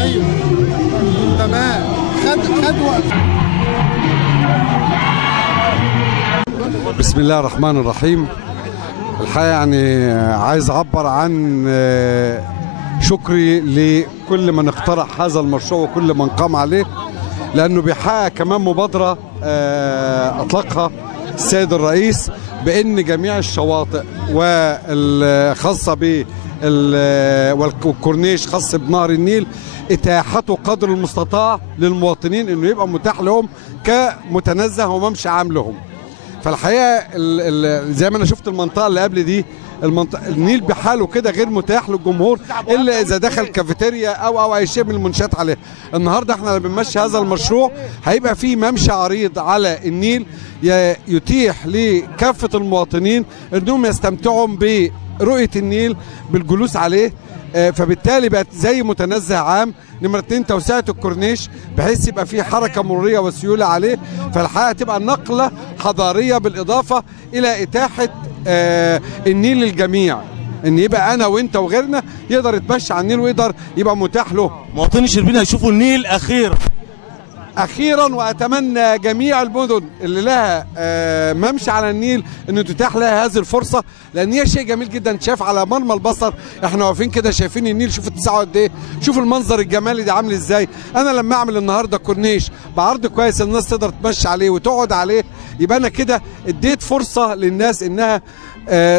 ايوه تمام. خد وقت. بسم الله الرحمن الرحيم. الحقيقه يعني عايز اعبر عن شكري لكل من اقترح هذا المشروع وكل من قام عليه، لانه بيحقق كمان مبادره اطلقها السيد الرئيس بان جميع الشواطئ والخاصه والكورنيش خاص بنهر النيل اتاحته قدر المستطاع للمواطنين انه يبقى متاح لهم كمتنزه وممشى عام لهم. فالحقيقه زي ما انا شفت المنطقه اللي قبل دي، النيل بحاله كده غير متاح للجمهور الا اذا دخل كافيتيريا او اي شيء من المنشات عليه. النهارده احنا بنمشي هذا المشروع هيبقى فيه ممشى عريض على النيل يتيح لكافه المواطنين انهم يستمتعوا برؤيه النيل بالجلوس عليه، فبالتالي بقت زي متنزه عام. نمرة 2 توسعة الكورنيش بحيث يبقى فيه حركة مرورية وسيولة عليه، فالحقيقة تبقى نقلة حضارية بالإضافة إلى إتاحة النيل للجميع، إن يبقى أنا وأنت وغيرنا يقدر يتمشى على النيل ويقدر يبقى متاح له. مواطني شربين هيشوفوا النيل أخيرا، وأتمنى جميع المدن اللي لها ممشى على النيل أن تتاح لها هذه الفرصة، لأن هي شيء جميل جدا. شاف على مرمى البصر، احنا واقفين كده شايفين النيل، شوف اتساعه قد ايه، شوف المنظر الجمالي ده عامل ازاي. أنا لما أعمل النهارده كورنيش بعرض كويس الناس تقدر تمشي عليه وتقعد عليه، يبقى أنا كده اديت فرصة للناس إنها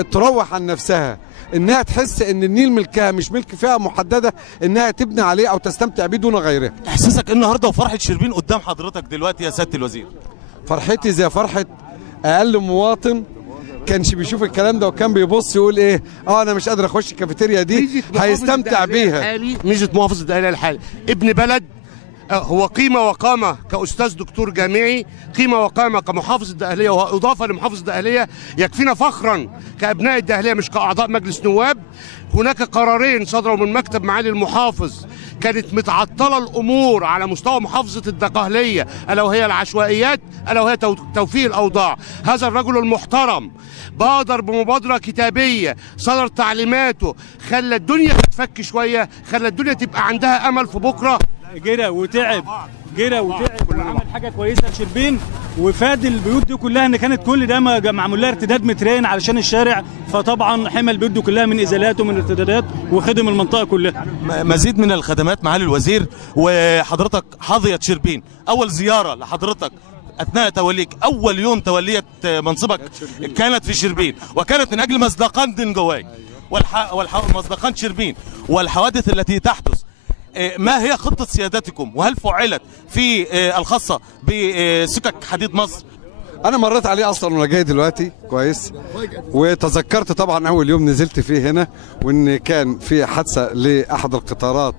تروح عن نفسها، انها تحس ان النيل ملكها مش ملك فئه محدده، انها تبني عليه او تستمتع بيه دون غيرها. احساسك النهارده وفرحه شربين قدام حضرتك دلوقتي يا سياده الوزير؟ فرحتي زي فرحه اقل مواطن كانش بيشوف الكلام ده وكان بيبص يقول ايه، انا مش قادر اخش الكافيتيريا دي، هيستمتع بيها. ميزه محافظه الدقهليه الحالي ابن بلد، هو قيمه وقامه كاستاذ دكتور جامعي، قيمه وقامه كمحافظ الدقهليه، واضافه لمحافظ الدقهليه يكفينا فخرا كابناء الدقهليه مش كاعضاء مجلس نواب. هناك قرارين صدروا من مكتب معالي المحافظ كانت متعطله الامور على مستوى محافظه الدقهليه، الا وهي العشوائيات، الا وهي توفير الاوضاع. هذا الرجل المحترم بادر بمبادره كتابيه، صدر تعليماته، خلى الدنيا تتفك شويه، خلى الدنيا تبقى عندها امل في بكره. جرى وتعب وعمل حاجه كويسه لشربين، وفاد البيوت دي كلها ان كانت كل ده معمول لها ارتداد مترين علشان الشارع، فطبعا حمى البيوت دي كلها من ازالات ومن ارتدادات وخدم المنطقه كلها. مزيد من الخدمات معالي الوزير، وحضرتك حظيت شربين اول زياره لحضرتك اثناء توليك، اول يوم توليه منصبك كانت في شربين، وكانت من اجل مصداقان دنجواي مصداقان شربين والحوادث التي تحدث. ما هي خطة سيادتكم وهل فعلت في الخاصة بسكك حديد مصر؟ أنا مريت عليه أصلا وأنا جاي دلوقتي كويس، وتذكرت طبعا أول يوم نزلت فيه هنا وإن كان في حادثة لأحد القطارات،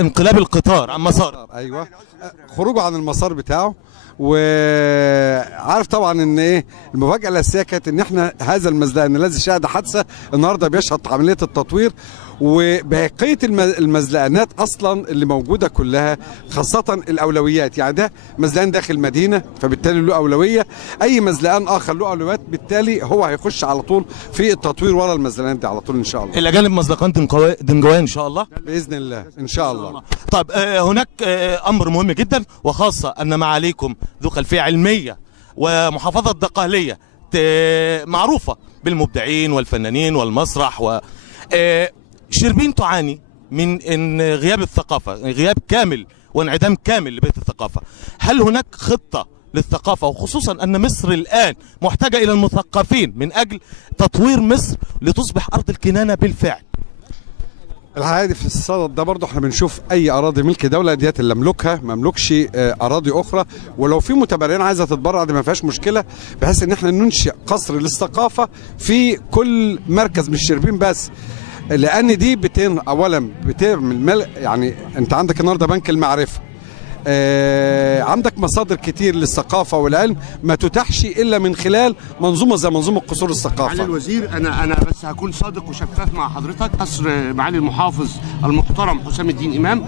انقلاب القطار عن مسار، أيوه، خروجه عن المسار بتاعه. وعارف طبعا ان ايه المفاجاه الاساسيه كانت ان احنا هذا المزلقان الذي شهد حادثه النهارده بيشهد عمليه التطوير، وبقيه المزلقانات اصلا اللي موجوده كلها خاصه الاولويات، يعني ده مزلقان داخل مدينه فبالتالي له اولويه، اي مزلقان اخر له اولويات بالتالي هو هيخش على طول في التطوير ورا المزلقانات دي على طول ان شاء الله. الى جانب مزلقان دنجواي ان شاء الله باذن الله ان شاء الله. طيب هناك امر مهم جدا، وخاصه ان معاليكم ذو خلفيه علميه، ومحافظه الدقهليه معروفه بالمبدعين والفنانين والمسرح، و شربين تعاني من إن غياب الثقافه، غياب كامل وانعدام كامل لبيت الثقافه. هل هناك خطه للثقافه، وخصوصا ان مصر الان محتاجه الى المثقفين من اجل تطوير مصر لتصبح ارض الكنانه بالفعل؟ الحقيقه في الصدد ده برضه احنا بنشوف اي اراضي ملك دوله ديت اللي املكها ما املكش اراضي اخرى، ولو في متبرعين عايزه تتبرع دي ما فيهاش مشكله، بحيث ان احنا ننشئ قصر للثقافه في كل مركز مش شربين بس، لان دي اولا بتعمل يعني انت عندك النهارده بنك المعرفه، عندك مصادر كتير للثقافه والعلم ما تتاحش الا من خلال منظومه زي منظومه قصور الثقافه. معالي الوزير انا بس هكون صادق وشفاف مع حضرتك. قصر معالي المحافظ المحترم حسام الدين امام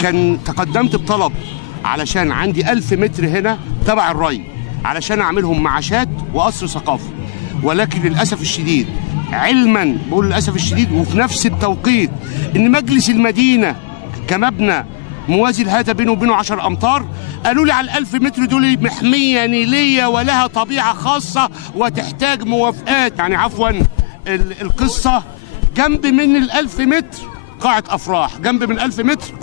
كان تقدمت بطلب علشان عندي 1000 متر هنا تبع الري علشان اعملهم معاشات وقصر ثقافي، ولكن للاسف الشديد، علما بقول للاسف الشديد وفي نفس التوقيت، ان مجلس المدينه كمبنى موازي لهذا بينه وبينه 10 امتار، قالوا لي على ال1000 متر دول محميه نيليه ولها طبيعه خاصه وتحتاج موافقات. يعني عفوا القصه جنب من ال1000 متر قاعة أفراح، جنب من 1000 متر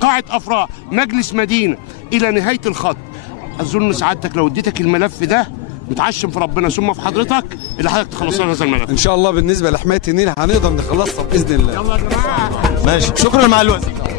قاعة أفراح، مجلس مدينة إلى نهاية الخط. أظن سعادتك لو اديتك الملف ده متعشم في ربنا ثم في حضرتك اللي حضرتك تخلص لنا هذا الملف. ان شاء الله بالنسبه لحمايه النيل هنقدر نخلصها باذن الله. يلا يا جماعه. ماشي، شكرا مع الوزير.